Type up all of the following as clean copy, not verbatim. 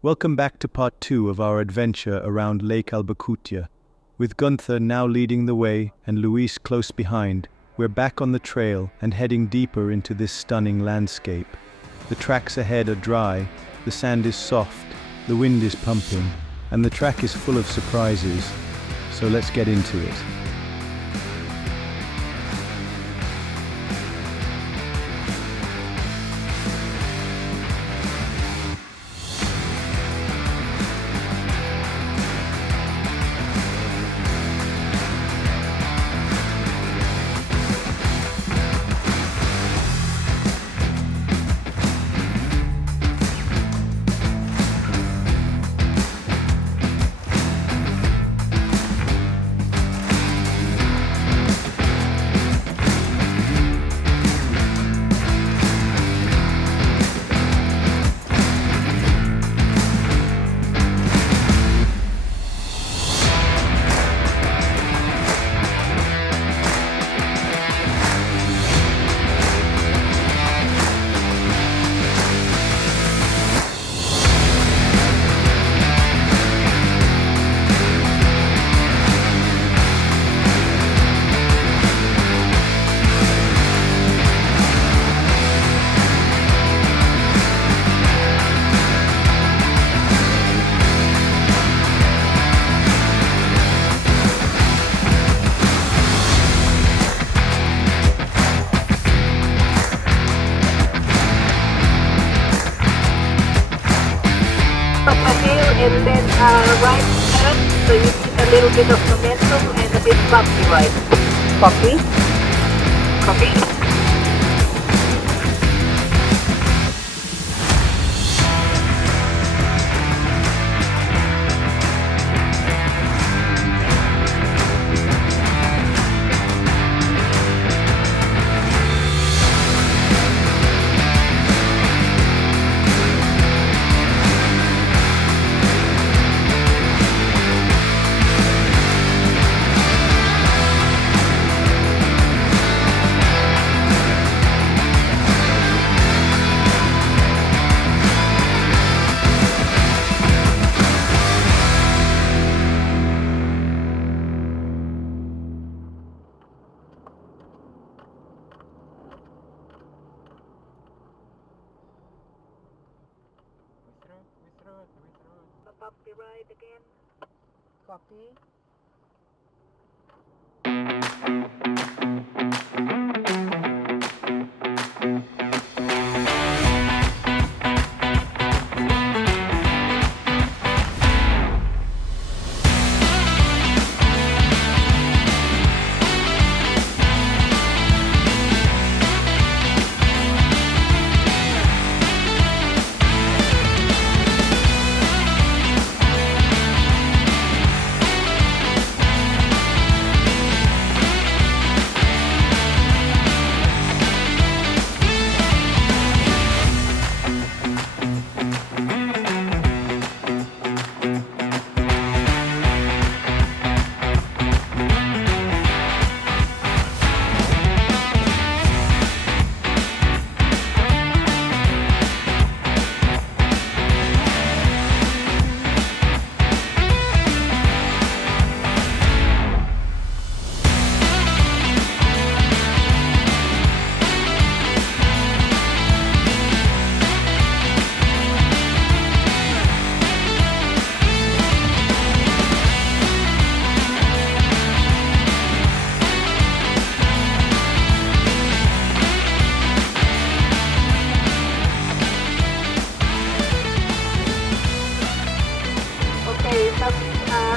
Welcome back to part 2 of our adventure around Lake Albacutya. With Gunther now leading the way and Luis close behind, we're back on the trail and heading deeper into this stunning landscape. The tracks ahead are dry, the sand is soft, the wind is pumping, and the track is full of surprises. So let's get into it. And then right turn, so you need a little bit of momentum and a bit bumpy right. Copy. Copy. Bumpy right again. Copy.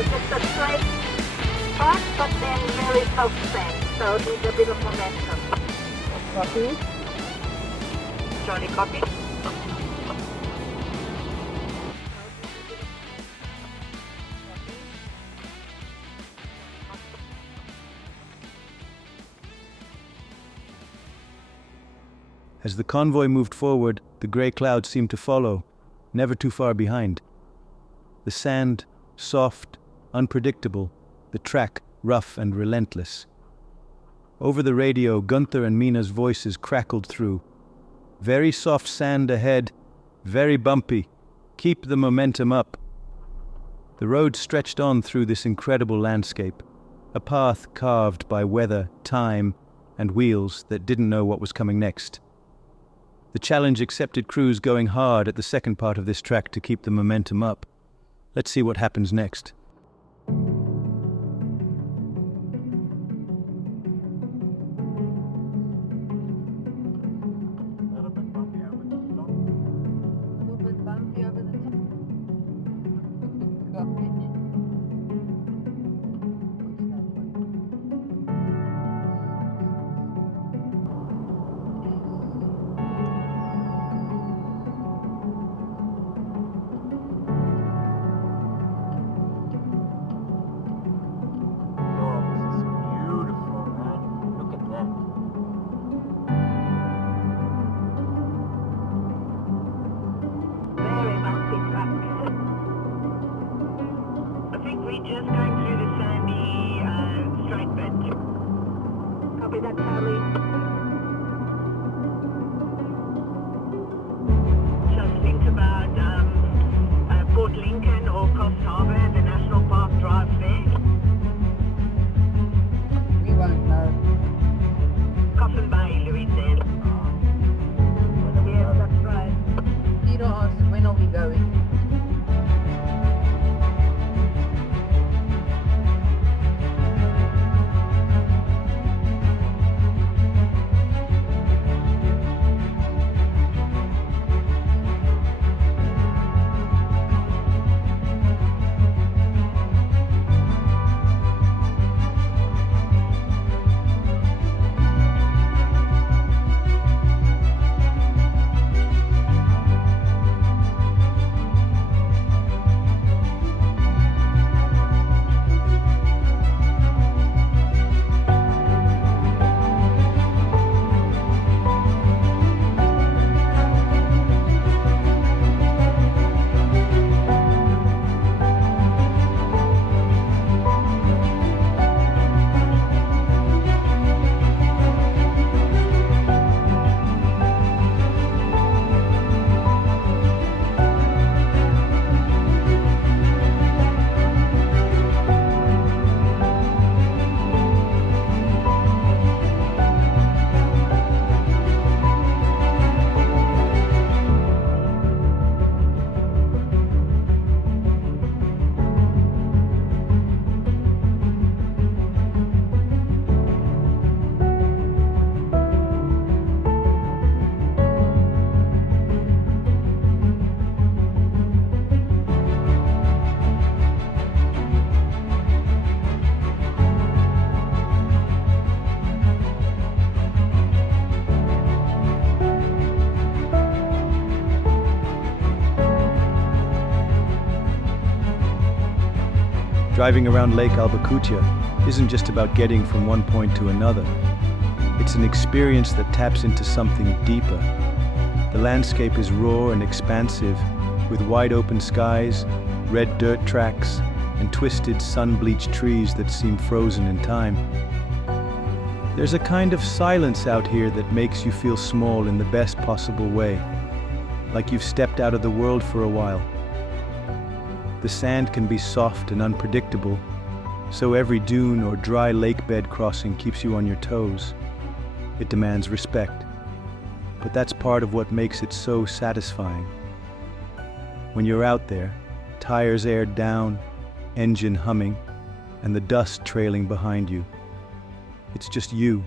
Just a straight track, but then very soft sand, so need a bit of momentum. Copy. Charlie, copy. As the convoy moved forward, the grey clouds seemed to follow, never too far behind. The sand, soft, unpredictable, the track rough and relentless. Over the radio, Gunther and Mina's voices crackled through. Very soft sand ahead, very bumpy. Keep the momentum up. The road stretched on through this incredible landscape, a path carved by weather, time, and wheels that didn't know what was coming next. The challenge accepted crews going hard at the second part of this track to keep the momentum up. Let's see what happens next. Coffin Bay, Louis said. Yes, that's right. Peter asked, when are we going? Driving around Lake Albacutya isn't just about getting from one point to another. It's an experience that taps into something deeper. The landscape is raw and expansive, with wide open skies, red dirt tracks, and twisted sun-bleached trees that seem frozen in time. There's a kind of silence out here that makes you feel small in the best possible way, like you've stepped out of the world for a while. The sand can be soft and unpredictable, so every dune or dry lakebed crossing keeps you on your toes. It demands respect, but that's part of what makes it so satisfying. When you're out there, tires aired down, engine humming, and the dust trailing behind you, it's just you,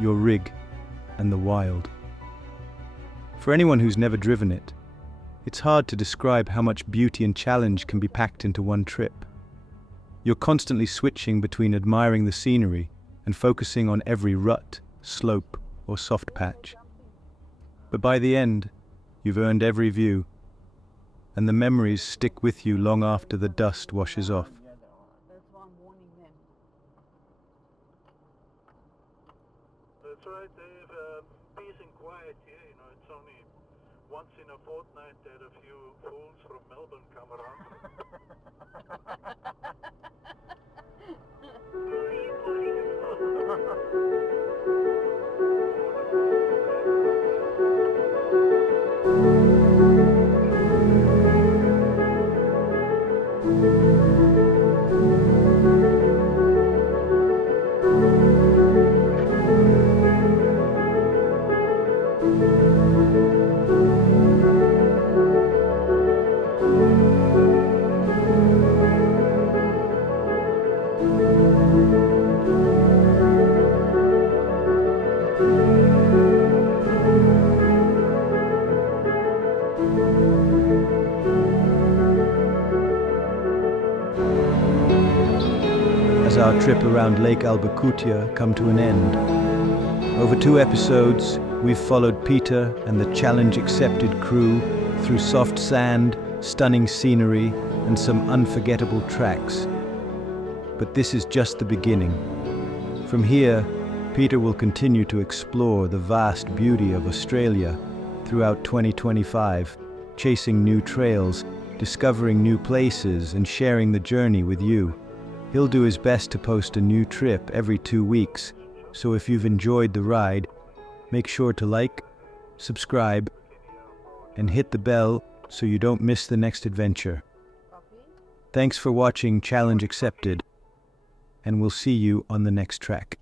your rig, and the wild. For anyone who's never driven it, it's hard to describe how much beauty and challenge can be packed into one trip. You're constantly switching between admiring the scenery and focusing on every rut, slope, or soft patch. But by the end, you've earned every view, and the memories stick with you long after the dust washes off. That's why I'm warning them. That's right, Dave. Peace and quiet here. It's only once in a fortnight that a few fools from Melbourne come around. our trip around Lake Albacutya come to an end. Over 2 episodes, we've followed Peter and the challenge accepted crew through soft sand, stunning scenery, and some unforgettable tracks. But this is just the beginning. From here, Peter will continue to explore the vast beauty of Australia throughout 2025, chasing new trails, discovering new places, and sharing the journey with you. He'll do his best to post a new trip every 2 weeks, so if you've enjoyed the ride, make sure to like, subscribe, and hit the bell so you don't miss the next adventure. Thanks for watching Challenge Accepted, and we'll see you on the next track.